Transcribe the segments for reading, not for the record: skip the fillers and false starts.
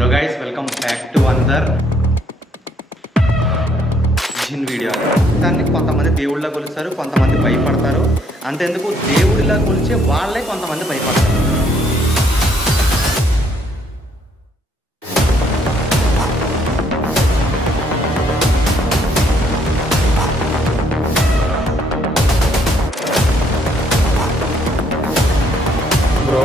Hello guys, welcome back to another gin video. దాన్ని కొంతమంది దేవుళ్ళ కొలుస్తారు, కొంతమంది భయపడతారు. అంతెందుకు దేవుడిలా కొలిచే వాళ్ళే కొంతమంది భయపడతారు. బ్రో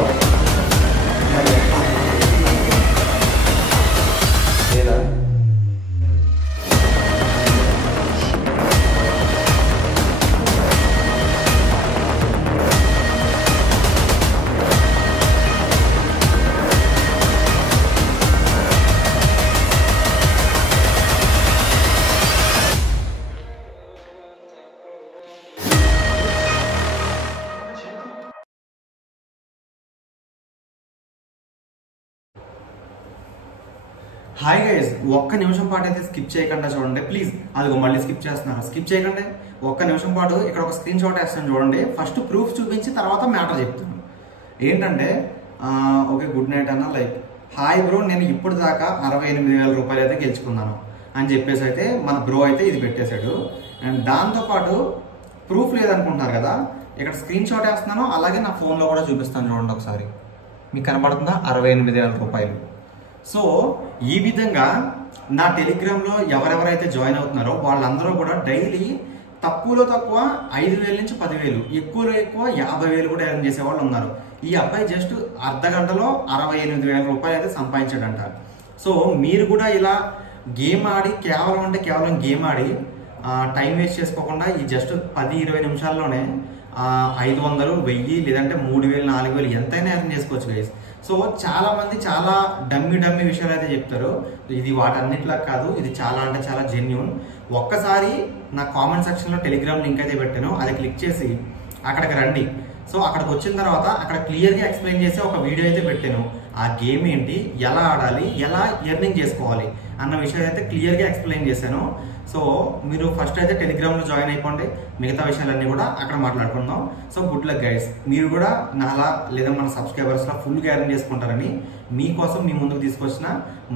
హాయ్ గైస్, ఒక్క నిమిషం పాటు అయితే స్కిప్ చేయకుండా చూడండి ప్లీజ్. అదిగో మళ్ళీ స్కిప్ చేస్తున్నారు. స్కిప్ చేయకండి, ఒక్క నిమిషం పాటు ఇక్కడ ఒక స్క్రీన్ షాట్ వేస్తాను చూడండి. ఫస్ట్ ప్రూఫ్ చూపించి తర్వాత మ్యాటర్ చెప్తాను. ఏంటంటే ఓకే గుడ్ నైట్ అన్న, లైక్ హాయ్ బ్రో, నేను ఇప్పుడు దాకా 68,000 రూపాయలు అయితే గెలుచుకున్నాను అని చెప్పేసి అయితే మన బ్రో అయితే ఇది పెట్టేశాడు. అండ్ దాంతోపాటు ప్రూఫ్ లేదనుకుంటున్నారు కదా, ఇక్కడ స్క్రీన్ షాట్ వేస్తున్నాను, అలాగే నా ఫోన్లో కూడా చూపిస్తాను చూడండి ఒకసారి. మీకు కనపడుతుందా 68,000 రూపాయలు. సో ఈ విధంగా నా టెలిగ్రామ్లో ఎవరెవరైతే జాయిన్ అవుతున్నారో వాళ్ళందరూ కూడా డైలీ తక్కువలో తక్కువ 5,000 నుంచి 10,000, ఎక్కువలో ఎక్కువ 50,000 కూడా ఎర్న్ చేసే వాళ్ళు ఉన్నారు. ఈ అబ్బాయి జస్ట్ అర్ధ గంటలో 68,000 రూపాయలు అయితే సంపాదించాడంట. సో మీరు కూడా ఇలా గేమ్ ఆడి కేవలం గేమ్ ఆడి టైం వేస్ట్ చేసుకోకుండా ఈ జస్ట్ 10-20 నిమిషాల్లోనే 500, 1000 లేదంటే 3,000, 4,000 ఎంతైనా ఎర్న్ చేసుకోవచ్చు గైస్. సో చాలా మంది చాలా డమ్మీ విషయాలు అయితే చెప్తారు. ఇది వాటన్నిటిలా కాదు, ఇది చాలా అంటే చాలా జెన్యూన్. ఒక్కసారి నా కామెంట్ సెక్షన్లో టెలిగ్రామ్ లింక్ అయితే పెట్టాను, అది క్లిక్ చేసి అక్కడికి రండి. సో అక్కడికి వచ్చిన తర్వాత అక్కడ క్లియర్గా ఎక్స్ప్లెయిన్ చేసి ఒక వీడియో అయితే పెట్టాను. ఆ గేమ్ ఏంటి, ఎలా ఆడాలి, ఎలా ఎర్నింగ్ చేసుకోవాలి అన్న విషయం అయితే క్లియర్గా ఎక్స్ప్లెయిన్ చేశాను. సో మీరు ఫస్ట్ అయితే టెలిగ్రామ్లో జాయిన్ అయిపోండి, మిగతా విషయాలన్నీ కూడా అక్కడ మాట్లాడుకుందాం. సో గుడ్ లక్ గైస్, మీరు కూడా నాలా లేదా మన సబ్స్క్రైబర్స్లో ఫుల్గా ఎర్న్ చేసుకుంటారని మీకోసం మీ ముందుకు తీసుకొచ్చిన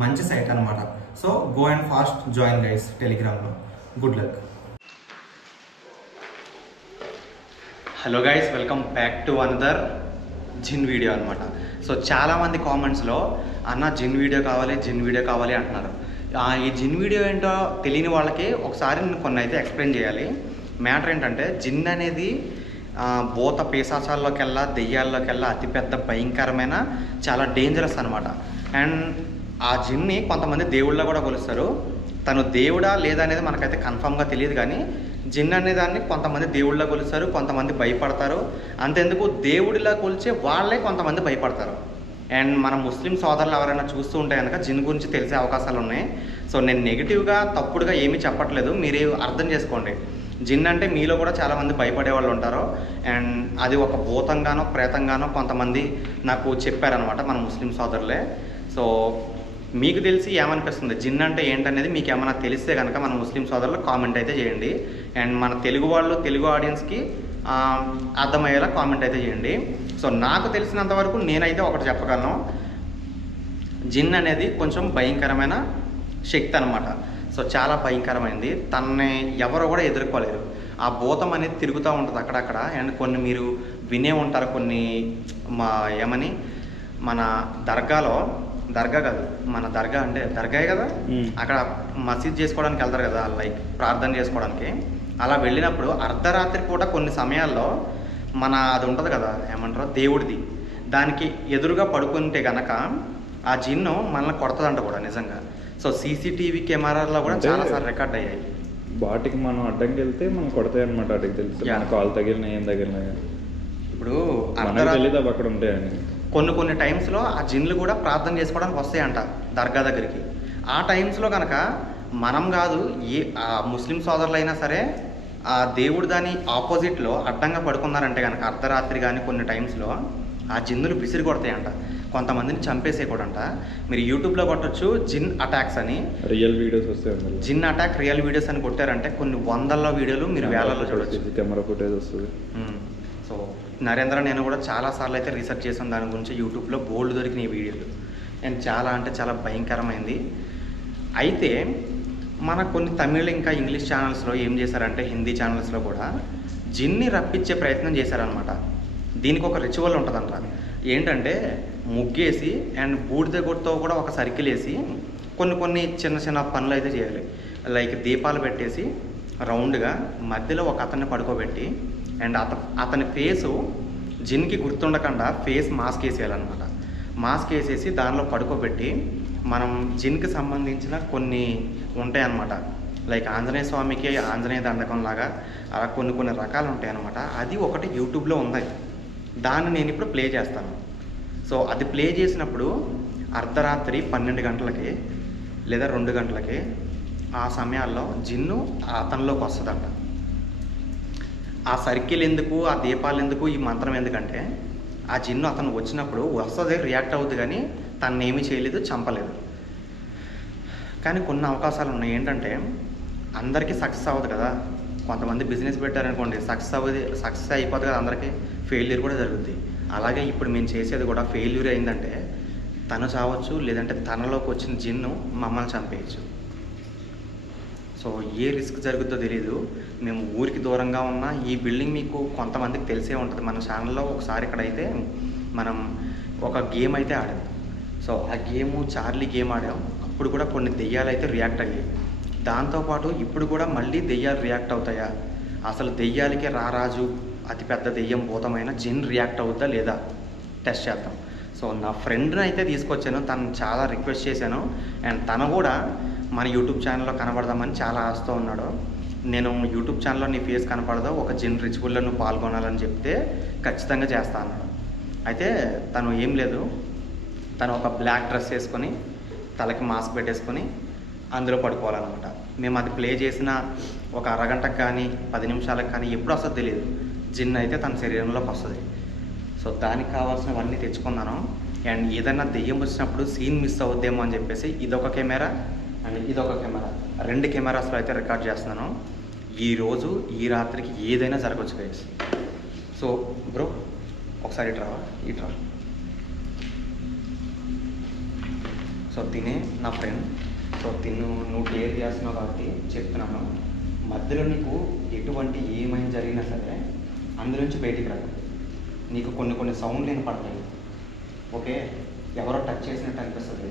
మంచి సైట్ అనమాట. So go and fast join guys టెలిగ్రామ్లో. Good luck. Hello guys, welcome back to another gin video అనమాట. సో చాలామంది కామెంట్స్లో అన్న జిన్ వీడియో కావాలి అంటున్నారు. ఈ జిన్ వీడియో ఏంటో తెలియని వాళ్ళకి ఒకసారి నేను కొన్ని అయితే ఎక్స్ప్లెయిన్ చేయాలి. మ్యాటర్ ఏంటంటే జిన్ అనేది భూత పేశాచాల్లోకెల్లా దెయ్యాల్లోకెల్లా అతిపెద్ద భయంకరమైన చాలా డేంజరస్ అనమాట. అండ్ ఆ జిన్ని కొంతమంది దేవుళ్ళ కూడా కొలుస్తారు. తను దేవుడా లేదా అనేది మనకైతే కన్ఫామ్గా తెలియదు, కానీ జిన్ అనే దాన్ని కొంతమంది దేవుళ్ళ కొలుస్తారు, కొంతమంది భయపడతారు. అంతెందుకు దేవుడిలా కొలిచే వాళ్ళే కొంతమంది భయపడతారు. అండ్ మన ముస్లిం సోదరులు ఎవరైనా చూస్తూ ఉంటే కనుక జిన్ గురించి తెలిసే అవకాశాలు ఉన్నాయి. సో నేను నెగిటివ్గా తప్పుడుగా ఏమీ చెప్పట్లేదు, మీరు అర్థం చేసుకోండి. జిన్ అంటే మీలో కూడా చాలామంది భయపడే వాళ్ళు ఉంటారు. అండ్ అది ఒక భూతంగానో ప్రేతంగానో కొంతమంది నాకు చెప్పారనమాట, మన ముస్లిం సోదరులే. సో మీకు తెలిసి ఏమనిపిస్తుంది జిన్ అంటే ఏంటనేది మీకు ఏమైనా తెలిస్తే కనుక మన ముస్లిం సోదరులు కామెంట్ అయితే చేయండి. అండ్ మన తెలుగు ఆడియన్స్కి అర్థమయ్యేలా కామెంట్ అయితే చేయండి. సో నాకు తెలిసినంత వరకు నేనైతే ఒకటి చెప్పగలను, జిన్ అనేది కొంచెం భయంకరమైన శక్తి అనమాట. సో చాలా భయంకరమైనది, తనని ఎవరు కూడా ఎదుర్కోలేరు. ఆ భూతం అనేది తిరుగుతూ ఉంటుంది అక్కడక్కడ. అండ్ కొన్ని మీరు వినే ఉంటారు, కొన్ని మన దర్గా కాదు, మన దర్గా అంటే దర్గాయే కదా, అక్కడ మసీద్ చేసుకోవడానికి వెళ్తారు కదా, లైక్ ప్రార్థన చేసుకోవడానికి. అలా వెళ్ళినప్పుడు అర్ధరాత్రి పూట కొన్ని సమయాల్లో అది ఉంటుంది కదా, ఏమంటారో దేవుడిది, దానికి ఎదురుగా పడుకుంటే కనుక ఆ జిన్ను మనల్ని కొడుతుందంట కూడా నిజంగా. సో సీసీటీవీ కెమెరాల్లో కూడా చాలాసార్లు రికార్డ్ అయ్యాయి. వాటికి మనం అడ్డంకి వెళ్తే మనం కొడతాయి అనమాట. వాటికి తెలుసు కాలు తగిలినా ఏం తగిలినా. ఇప్పుడు తెలీదు అక్కడ ఉంటాయని. కొన్ని టైమ్స్లో ఆ జిన్లు కూడా ప్రార్థన చేసుకోవడానికి వస్తాయంట దర్గా దగ్గరికి. ఆ టైమ్స్లో కనుక మనం కాదు ముస్లిం సోదరులైనా సరే ఆ దేవుడు దాని ఆపోజిట్లో అడ్డంగా పడుకున్నారంటే కనుక అర్ధరాత్రి కానీ కొన్ని టైమ్స్లో ఆ జిన్నులు విసిరి కొడతాయంట, కొంతమందిని చంపేసే కూడా అంట. మీరు యూట్యూబ్లో కొట్టచ్చు జిన్ అటాక్స్ అని, రియల్ వీడియోస్ వస్తాయి. జిన్ అటాక్ రియల్ వీడియోస్ అని కొట్టారంటే కొన్ని వందల వీడియోలు మీరు వేలలో చూడొచ్చు, కెమెరా ఫుటేజ్ వస్తుంది. సో నరేంద్ర నేను కూడా చాలాసార్లు అయితే రీసెర్చ్ చేసాను దాని గురించి. యూట్యూబ్లో బోల్డ్ దొరికిన ఈ వీడియోలు. అండ్ చాలా అంటే చాలా భయంకరమైంది. అయితే మన కొన్ని తమిళ్ ఇంకా ఇంగ్లీష్ ఛానల్స్లో ఏం చేశారంటే, హిందీ ఛానల్స్లో కూడా జిన్ని రప్పించే ప్రయత్నం చేశారనమాట. దీనికి ఒక రిచువల్ ఉంటుందంట. ఏంటంటే ముగ్గేసి అండ్ బూడిద గుడ్డతో కూడా ఒక సర్కిల్ వేసి కొన్ని చిన్న చిన్న పనులు అయితే చేయాలి. లైక్ దీపాలు పెట్టేసి రౌండ్గా మధ్యలో ఒక అతన్ని పడుకోబెట్టి అండ్ అతని ఫేసు జిన్కి గుర్తుండకుండా ఫేస్ మాస్క్ వేసేయాలన్నమాట. మాస్క్ వేసేసి దానిలో పడుకోబెట్టి మనం జిన్కి సంబంధించిన కొన్ని ఉంటాయన్నమాట. లైక్ ఆంజనేయ స్వామికి ఆంజనేయ దండకం లాగా అలా కొన్ని రకాలు ఉంటాయన్నమాట. అది ఒకటి యూట్యూబ్లో ఉంది. దాన్ని నేను ఇప్పుడు ప్లే చేస్తాను. సో అది ప్లే చేసినప్పుడు అర్ధరాత్రి 12 గంటలకి లేదా 2 గంటలకి ఆ సమయాల్లో జిన్ను అతనిలోకి వస్తుందంట. ఆ సర్కిల్ ఎందుకు, ఆ దీపాలు ఎందుకు, ఈ మంత్రం ఎందుకంటే ఆ జిన్ను అతను వచ్చినప్పుడు వస్తుంది, రియాక్ట్ అవుతుంది, కానీ తను ఏమీ చేయలేదు, చంపలేదు. కానీ కొన్ని అవకాశాలు ఉన్నాయి. ఏంటంటే అందరికీ సక్సెస్ అవ్వదు కదా. కొంతమంది బిజినెస్ పెట్టారనుకోండి, సక్సెస్ అయిపోతుంది కదా, అందరికీ ఫెయిల్యూర్ కూడా జరుగుతుంది. అలాగే ఇప్పుడు మేము చేసేది కూడా ఫెయిల్యూర్ అయిందంటే తను చావచ్చు, లేదంటే తనలోకి వచ్చిన జిన్ను మమ్మల్ని చంపేయచ్చు. సో ఏ రిస్క్ జరుగుతుందో తెలీదు. మేము ఊరికి దూరంగా ఉన్న ఈ బిల్డింగ్ మీకు కొంతమందికి తెలిసే ఉంటుంది. మన ఛానల్లో ఒకసారి ఇక్కడైతే మనం ఒక గేమ్ అయితే ఆడాం. సో ఆ చార్లీ గేమ్ ఆడాం. అప్పుడు కూడా కొన్ని దెయ్యాలు అయితే రియాక్ట్ అయ్యాయి. దాంతోపాటు ఇప్పుడు కూడా మళ్ళీ దెయ్యాలు రియాక్ట్ అవుతాయా, అసలు దెయ్యాలకి రారాజు అతిపెద్ద దెయ్యం భూతమైన జిన్ రియాక్ట్ అవుద్దా లేదా టెస్ట్ చేద్దాం. సో నా ఫ్రెండ్ని అయితే తీసుకొచ్చాను, తను చాలా రిక్వెస్ట్ చేశాను. అండ్ తను కూడా మన యూట్యూబ్ ఛానల్లో కనబడదామని చాలా ఆశతో ఉన్నాడు. నేను యూట్యూబ్ ఛానల్లో నీ ఫేస్ కనపడదో, ఒక జిన్ రిచువల్లో నువ్వు పాల్గొనాలని చెప్తే ఖచ్చితంగా చేస్తా అన్నాడు. అయితే తను ఏం లేదు, తను ఒక బ్లాక్ డ్రెస్ వేసుకొని తలకి మాస్క్ పెట్టేసుకొని అందులో పడుకోవాలన్నమాట. మేము అది ప్లే చేసిన ఒక అరగంటకు కానీ 10 నిమిషాలకు కానీ ఎప్పుడు వస్తుందో తెలియదు, జిన్ అయితే తన శరీరంలోకి వస్తుంది. సో దానికి కావాల్సినవన్నీ తెచ్చుకున్నాను. అండ్ ఏదైనా దెయ్యం వచ్చినప్పుడు సీన్ మిస్ అవుద్దేమో అని చెప్పేసి ఇదొక కెమెరా అండ్ ఇదొక కెమెరా, 2 కెమెరాస్లో అయితే రికార్డ్ చేస్తున్నాను. ఈరోజు ఈ రాత్రికి ఏదైనా జరగవచ్చు గైస్. సో బ్రో ఒకసారి ఇట్రా. సో తినే నా ఫ్రెండ్. సో నువ్వు డేర్ చేస్తున్నావు కాబట్టి చెప్తున్నాను, మధ్యలో నీకు ఎటువంటి ఏమైనా జరిగినా సరే అందులోంచి బయటికి రాదు. నీకు కొన్ని సౌండ్లు వినపడతాయి. ఓకే, ఎవరో టచ్ చేసినట్టు అనిపిస్తుంది,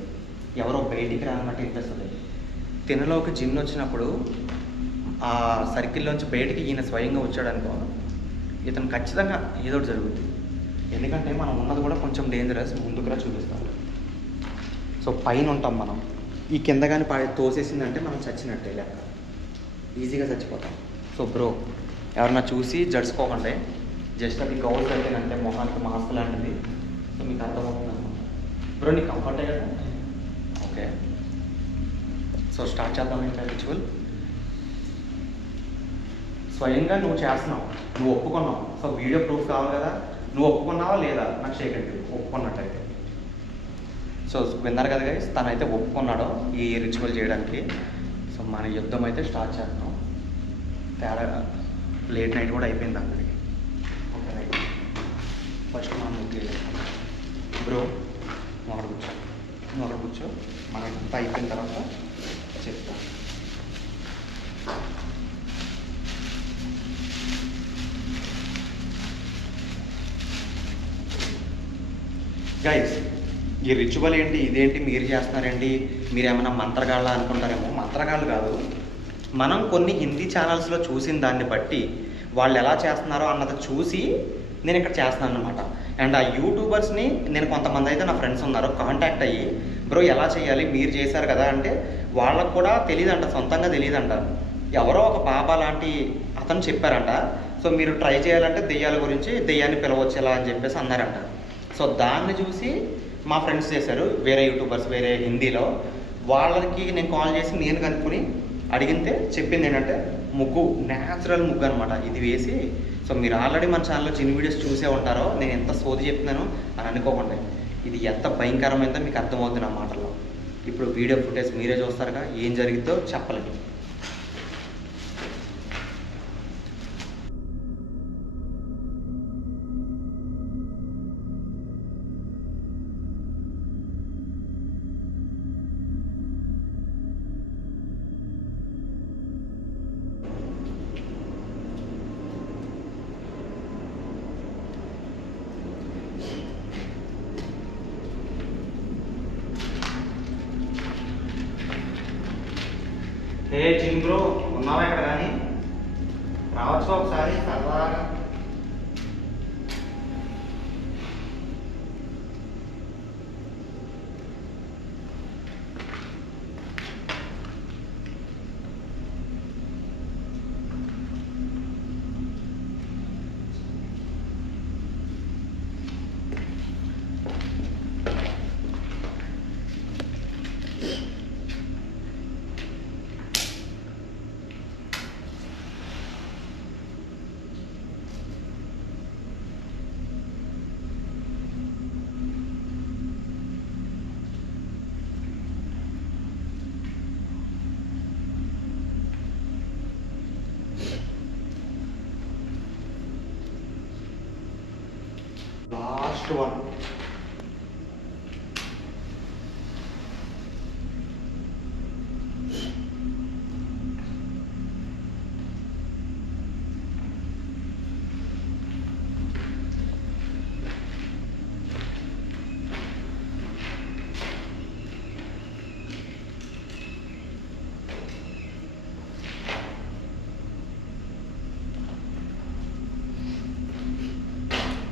ఎవరో బయటికి రానట్టు అనిపిస్తుంది. తినలోకి జిన్ వచ్చినప్పుడు ఆ సర్కిల్లోంచి బయటికి ఈయన స్వయంగా వచ్చాడనుకో, ఇతను ఖచ్చితంగా ఏదో ఒకటి జరుగుతుంది. ఎందుకంటే మనం ఉన్నది కూడా కొంచెం డేంజరస్, ముందుకురా చూపిస్తాం. సో పైన ఉంటాం మనం, ఈ కింద కానీ తోసేసిందంటే మనం చచ్చినట్టే లెక్క, ఈజీగా చచ్చిపోతాం. సో బ్రో ఎవరన్నా చూసి జడుచుకోకండి, జస్ట్ అది గౌల్స్ అయితేనంటే మొహానికి మాస్క్ లాంటిది. సో మీకు అర్థమవుతుంది అనమాట. బ్రో నీకు కంఫర్టే కదా? ఓకే, సో స్టార్ట్ చేద్దాం. ఇంకా రిచువల్ స్వయంగా నువ్వు చేస్తున్నావు, నువ్వు ఒప్పుకున్నావు. సో వీడియో ప్రూఫ్ కావాలి కదా, నువ్వు ఒప్పుకున్నావా లేదా నాకు చేయకండి. ఒప్పుకున్నట్టయితే సో విన్నారు కదా గైస్, తనైతే ఒప్పుకున్నాడు ఈ రిచువల్ చేయడానికి. సో మన యుద్ధం అయితే స్టార్ట్ చేద్దాం. తేడా లేట్ నైట్ కూడా అయిపోయింది అందరికి. ఓకే రైట్, ఫస్ట్ మనం ముగ్గు బ్రో నువ్వు అక్కడ కూర్చో మన అంతా అయిపోయిన తర్వాత చెప్తా. గైస్ ఈ రిచువల్ ఏంటి, ఇదేంటి మీరు చేస్తున్నారండి, మీరు ఏమైనా మంత్రగాళ్ళ అనుకుంటారేమో. మంత్రగాళ్ళు కాదు, మనం కొన్ని హిందీ ఛానల్స్లో చూసిన దాన్ని బట్టి వాళ్ళు ఎలా చేస్తున్నారో అన్నది చూసి నేను ఇక్కడ చేస్తున్నాను అనమాట. అండ్ ఆ యూట్యూబర్స్ని నేను కొంతమంది అయితే నా ఫ్రెండ్స్ ఉన్నారు కాంటాక్ట్ అయ్యి, బ్రో ఎలా చేయాలి మీరు చేశారు కదా అంటే వాళ్ళకు కూడా తెలియదంట, సొంతంగా తెలియదంట. ఎవరో ఒక బాబా లాంటి అతను చెప్పారంట. సో మీరు ట్రై చేయాలంటే దెయ్యాల గురించి, దెయ్యాన్ని పిలవచ్చేలా అని చెప్పేసి అన్నారంట. సో దాన్ని చూసి మా ఫ్రెండ్స్ చేశారు, వేరే యూట్యూబర్స్ వేరే హిందీలో. వాళ్ళకి నేను కాల్ చేసి నేను కనుక్కొని అడిగితే చెప్పింది ఏంటంటే ముగ్గు, న్యాచురల్ ముగ్గు అనమాట ఇది వేసి. సో మీరు ఆల్రెడీ మన ఛానల్లో చిన్న వీడియోస్ చూసే ఉంటారో, నేను ఎంత సోది చెప్తున్నాను అని అనుకోకుండా, ఇది ఎంత భయంకరమైందో మీకు అర్థమవుతుంది నా మాటల్లో. ఇప్పుడు వీడియో ఫుటేజ్ మీరే చూస్తారుగా, ఏం జరిగిద్దో చెప్పలేదు. ఏ జిమ్ బ్రో ఉన్నావా ఇక్కడ కానీ రావచ్చు ఒకసారి సరదాగా. Last one.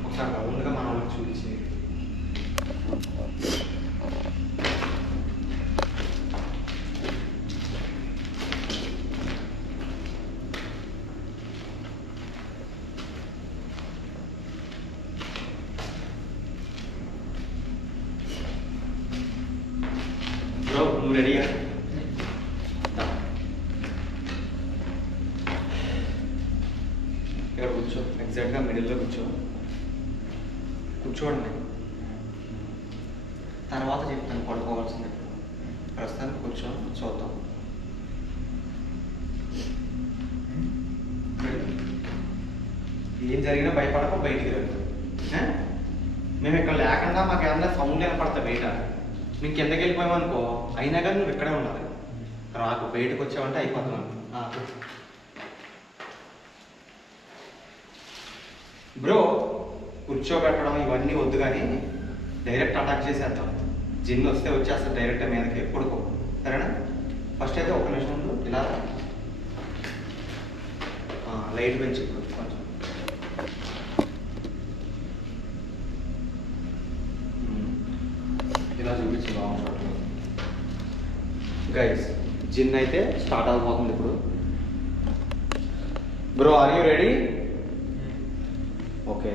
ఒకసారి రౌండ్గా మన వాళ్ళకి చూపించి బ్రో నువ్వు రెడీగా ఇక్కడ కూర్చో, ఎగ్జాక్ట్గా మిడిల్లో కూర్చోండి. తర్వాత చెప్తాను పడుకోవాల్సింది. ప్రస్తుతానికి కూర్చొని చూద్దాం. ఏం జరిగినా భయపడక బయటికి రండి. మేము ఇక్కడ లేకుండా మాకు ఏమన్నా సౌండ్ వినపడతా బయట. మేము కిందకి వెళ్ళిపోయామనుకో అయినా కానీ నువ్వు ఇక్కడే ఉండాలి. రాకు బయటకు వచ్చావంటే అయిపోతున్నాను. బ్రో కూర్చోబెట్టడం ఇవన్నీ వద్దు కానీ డైరెక్ట్ అటాక్ చేసేద్దాం. జిమ్ వస్తే వచ్చేస్తా డైరెక్ట్ మీదకి పడుకో, సరేనా? ఫస్ట్ అయితే ఒక నిమిషం ముందు ఇలా లైట్ పెంచు కొంచెం. ఇలా చూపించి బాగుంటుంది. గైస్ జిమ్ అయితే స్టార్ట్ అయిపోతుంది ఇప్పుడు. Bro are you ready? Okay.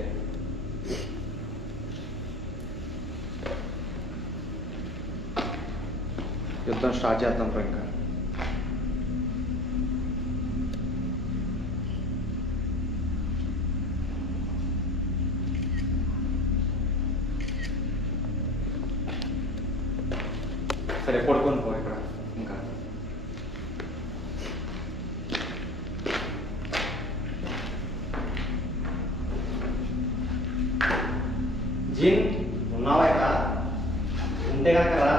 యుద్ధం స్టార్ట్ చేద్దాం బ్రో. ఇంకా సరే పడుకొని పో ఇక్కడ. ఇంకా జిన్ ఉన్నావా ఇక్కడ? ఉంటే కనుక రా.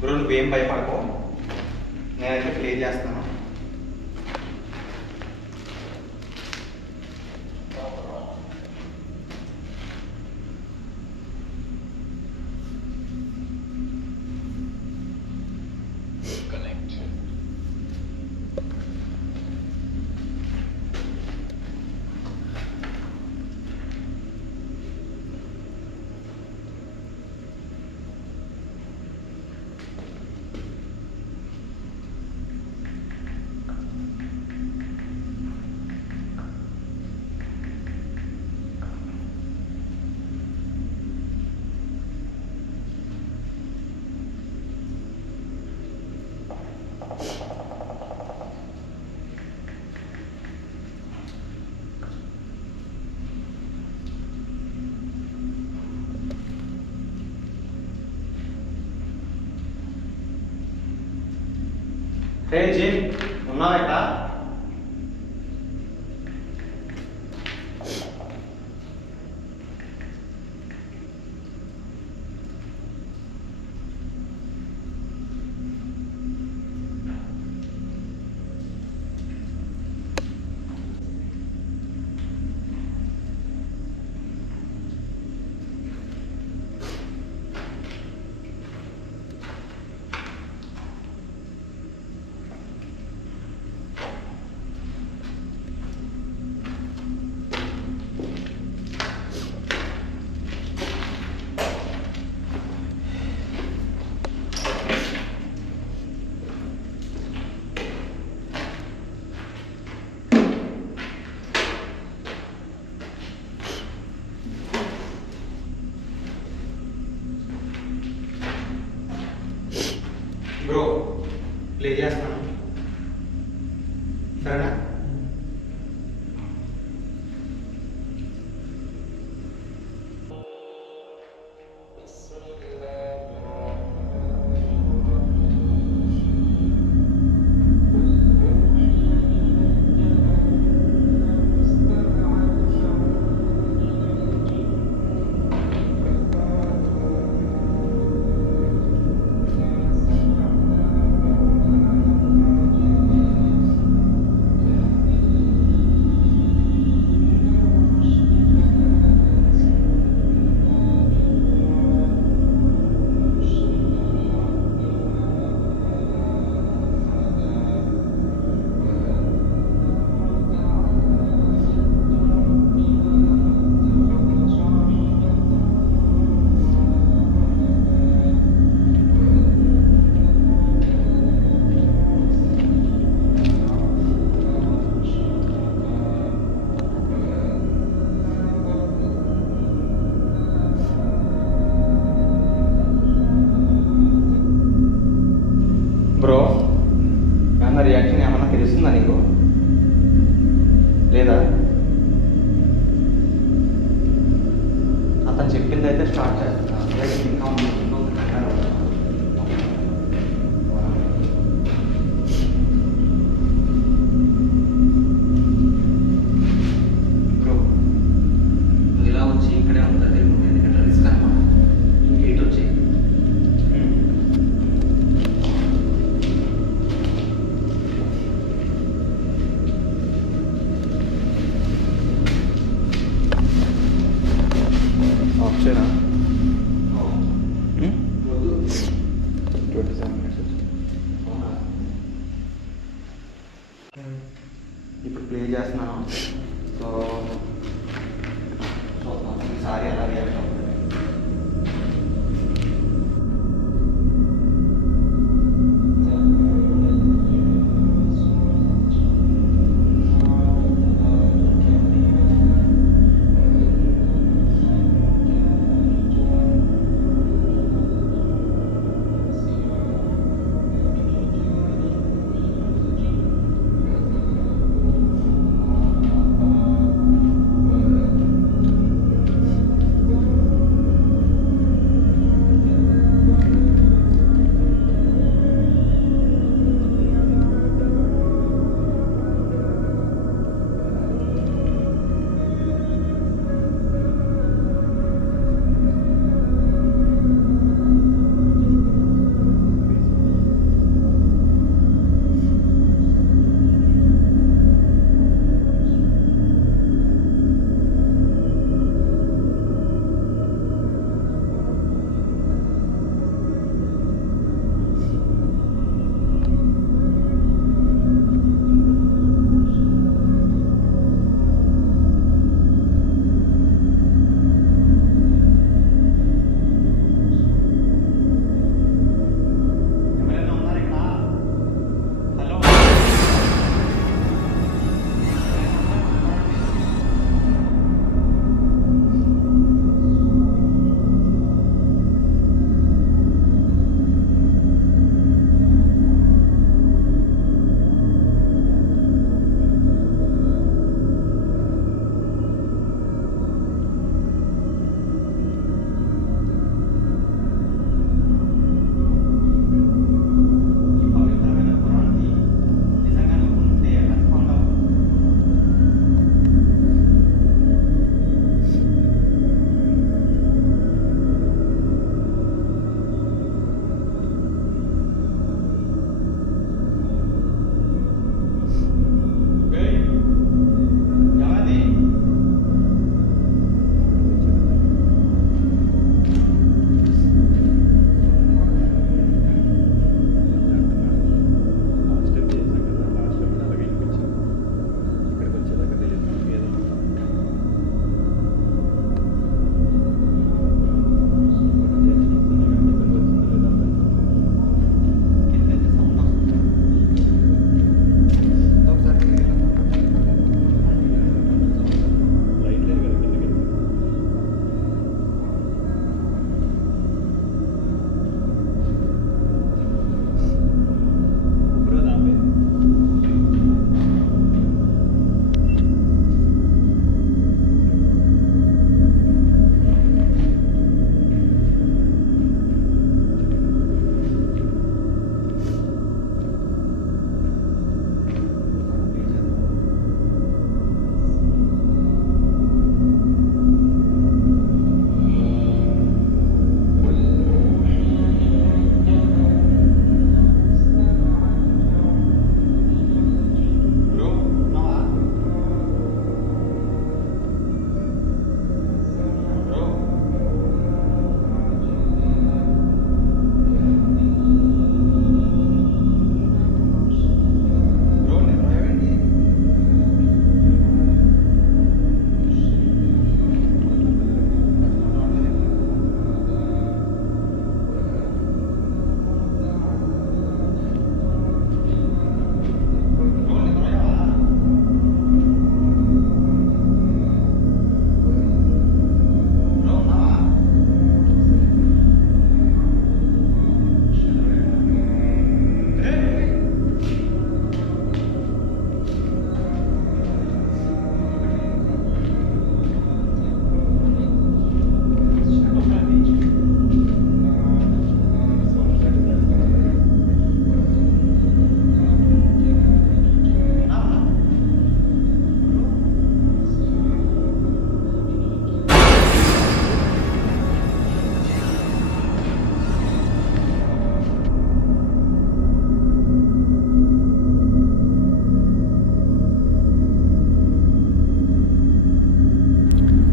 బ్రో నువ్వేం భయపడకో, నేనైతే ప్లే చేస్తాను. రే జిమ్ ఉన్నావా ఇక్కడ? బ్రో ప్లే చేస్తాను సరేనా? బ్రో ఏమన్నా రియాక్షన్ ఏమన్నా తెలుస్తుందా నీకు లేదా? అతను చెప్పింది అయితే స్టార్ట్ చేస్తా. ఇంకా బ్రో నువ్వు ఇలా వచ్చి ఇక్కడే ఉంటుంది, ఎందుకంటే రిస్క్ అనమాట. ఇంకేట్ వచ్చి ఆప్షనా? 27 minutes. ఇప్పుడు ప్లే చేస్తున్నాను. సో చూద్దాం ఈసారి ఎలా రియాక్ట్ అవుతుంది.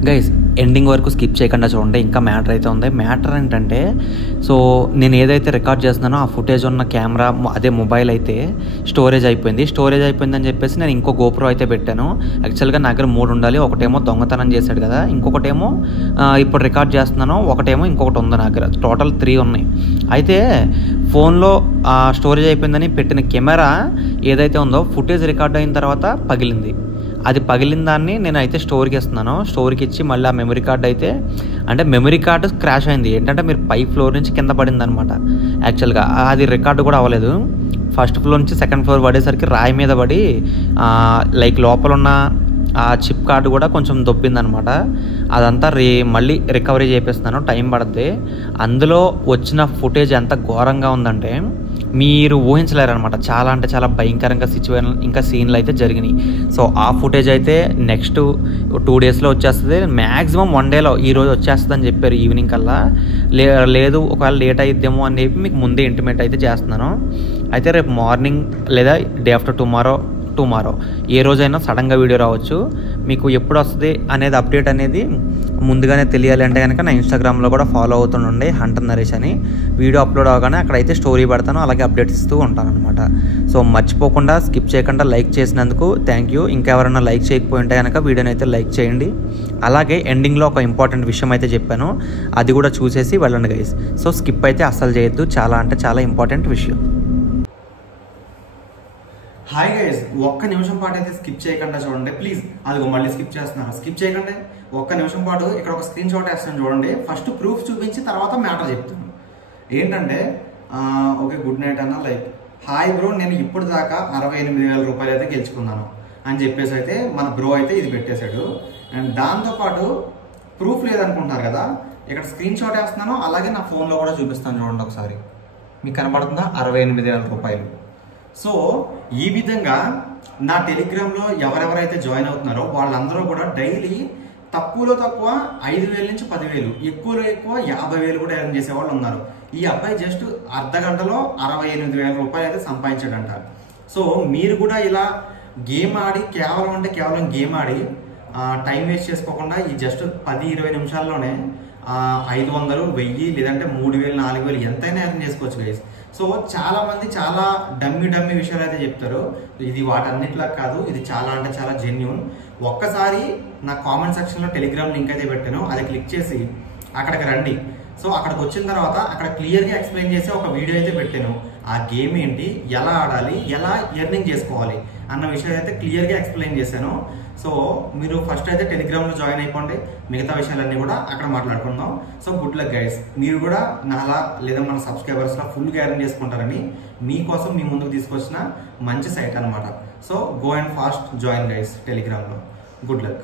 గైస్ ఎండింగ్ వరకు స్కిప్ చేయకుండా చూడండి, ఇంకా మ్యాటర్ అయితే ఉంది. మ్యాటర్ ఏంటంటే, సో నేను ఏదైతే రికార్డ్ చేస్తున్నానో ఆ ఫుటేజ్ ఉన్న కెమెరా అదే మొబైల్ అయితే స్టోరేజ్ అయిపోయిందని చెప్పేసి నేను ఇంకో గోప్రో అయితే పెట్టాను. యాక్చువల్గా నా దగ్గర 3 ఉండాలి. ఒకటేమో దొంగతనం చేశాడు కదా, ఇంకొకటేమో ఇప్పుడు రికార్డ్ చేస్తున్నాను, ఒకటేమో ఇంకొకటి ఉంది నా దగ్గర. టోటల్ 3 ఉన్నాయి. అయితే ఫోన్లో స్టోరేజ్ అయిపోయిందని పెట్టిన కెమెరా ఏదైతే ఉందో ఫుటేజ్ రికార్డ్ అయిన తర్వాత పగిలింది. అది పగిలిన దాన్ని నేను అయితే స్టోర్కి ఇస్తున్నాను. స్టోర్కి ఇచ్చి మళ్ళీ ఆ మెమరీ కార్డ్ అయితే, అంటే మెమరీ కార్డు క్రాష్ అయింది. ఏంటంటే మీరు పై ఫ్లోర్ నుంచి కింద పడింది అనమాట. యాక్చువల్గా అది రికార్డు కూడా అవ్వలేదు. ఫస్ట్ ఫ్లోర్ నుంచి సెకండ్ ఫ్లోర్ పడేసరికి రాయి మీద పడి లైక్ లోపల ఉన్న ఆ చిప్ కార్డు కూడా కొంచెం దొబ్బిందనమాట. అదంతా మళ్ళీ రికవరీ చేపిస్తున్నాను, టైం పడుతుంది. అందులో వచ్చిన ఫుటేజ్ ఎంత ఘోరంగా ఉందంటే మీరు ఊహించలేరనమాట. చాలా అంటే చాలా భయంకరంగా సిచ్యువేషన్ ఇంకా సీన్లు అయితే జరిగినాయి. సో ఆ ఫుటేజ్ అయితే నెక్స్ట్ 2 డేస్లో వచ్చేస్తుంది. మ్యాక్సిమం 1 డేలో ఈరోజు వచ్చేస్తుంది అని చెప్పారు ఈవినింగ్ కల్లా. లేదు ఒకవేళ లేట్ అయిద్దేమో అని చెప్పి మీకు ముందే ఇంటిమేట్ అయితే చేస్తున్నాను. అయితే రేపు మార్నింగ్ లేదా డే ఆఫ్టర్ టుమారో ఏ రోజైనా సడన్గా వీడియో రావచ్చు. మీకు ఎప్పుడు వస్తుంది అనేది అప్డేట్ అనేది ముందుగానే తెలియాలి అంటే కనుక నా ఇన్స్టాగ్రామ్లో కూడా ఫాలో అవుతుండండి, హంటర్ నరేష్ అని. వీడియో అప్లోడ్ అవగానే అక్కడైతే స్టోరీ పెడతాను, అలాగే అప్డేట్స్ ఇస్తూ ఉంటాను అనమాట. సో మర్చిపోకుండా స్కిప్ చేయకుండా లైక్ చేసినందుకు థ్యాంక్ యూ. ఇంకెవరైనా లైక్ చేయకపోయి ఉంటే కనుక వీడియోని అయితే లైక్ చేయండి. అలాగే ఎండింగ్లో ఒక ఇంపార్టెంట్ విషయం అయితే చెప్పాను, అది కూడా చూసేసి వెళ్ళండి గైస్. సో స్కిప్ అయితే అస్సలు చేయొద్దు, చాలా అంటే చాలా ఇంపార్టెంట్ విషయం. హాయ్ గైస్, ఒక్క నిమిషం పాటు అయితే స్కిప్ చేయకుండా చూడండి ప్లీజ్. అదిగో మళ్ళీ స్కిప్ చేస్తున్నారు. స్కిప్ చేయకండి, ఒక్క నిమిషం పాటు ఇక్కడ ఒక స్క్రీన్ షాట్ వేస్తాను చూడండి. ఫస్ట్ ప్రూఫ్ చూపించి తర్వాత మ్యాటర్ చెప్తాను. ఏంటంటే ఓకే గుడ్ నైట్ అన్న, లైక్ హాయ్ బ్రో, నేను ఇప్పుడు దాకా 68,000 రూపాయలు అయితే గెలుచుకున్నాను అని చెప్పేసి అయితే మన బ్రో అయితే ఇది పెట్టేశాడు. అండ్ దాంతోపాటు ప్రూఫ్ లేదనుకుంటున్నారు కదా, ఇక్కడ స్క్రీన్ షాట్ వేస్తున్నాను, అలాగే నా ఫోన్లో కూడా చూపిస్తాను చూడండి ఒకసారి. మీకు కనబడుతుందా 68,000 రూపాయలు. సో ఈ విధంగా నా టెలిగ్రామ్లో ఎవరెవరైతే జాయిన్ అవుతున్నారో వాళ్ళందరూ కూడా డైలీ తక్కువలో తక్కువ 5,000 నుంచి 10,000, ఎక్కువలో ఎక్కువ 50,000 కూడా ఎర్న్ చేసే వాళ్ళు ఉన్నారు. ఈ అబ్బాయి జస్ట్ అర్ధ గంటలో 68,000 రూపాయలు అయితే సంపాదించాడంట. సో మీరు కూడా ఇలా గేమ్ ఆడి కేవలం గేమ్ ఆడి టైం వేస్ట్ చేసుకోకుండా ఈ జస్ట్ 10-20 నిమిషాల్లోనే 500, 1000 లేదంటే 3,000, 4,000 ఎంతైనా ఎర్న్ చేసుకోవచ్చు గైస్. సో చాలా మంది చాలా డమ్మి విషయాలు అయితే చెప్తారు. ఇది వాటన్నిటిలా కాదు, ఇది చాలా అంటే చాలా జెన్యూన్. ఒక్కసారి నా కామెంట్ సెక్షన్లో టెలిగ్రామ్ లింక్ అయితే పెట్టాను, అది క్లిక్ చేసి అక్కడికి రండి. సో అక్కడికి వచ్చిన తర్వాత అక్కడ క్లియర్గా ఎక్స్ప్లెయిన్ చేసి ఒక వీడియో అయితే పెట్టాను. ఆ గేమ్ ఏంటి, ఎలా ఆడాలి, ఎలా ఎర్నింగ్ చేసుకోవాలి అన్న విషయం అయితే క్లియర్గా ఎక్స్ప్లెయిన్ చేశాను. సో మీరు ఫస్ట్ అయితే టెలిగ్రామ్లో జాయిన్ అయిపోండి, మిగతా విషయాలన్నీ కూడా అక్కడ మాట్లాడుకుందాం. సో గుడ్ లక్ గైస్, మీరు కూడా నాలా లేదా మన సబ్స్క్రైబర్స్లో ఫుల్ గ్యారెంటీ చేసుకుంటారని మీకోసం మీ ముందుకు తీసుకొచ్చిన మంచి సైట్ అనమాట. So go and fast join guys టెలిగ్రామ్లో. Good luck.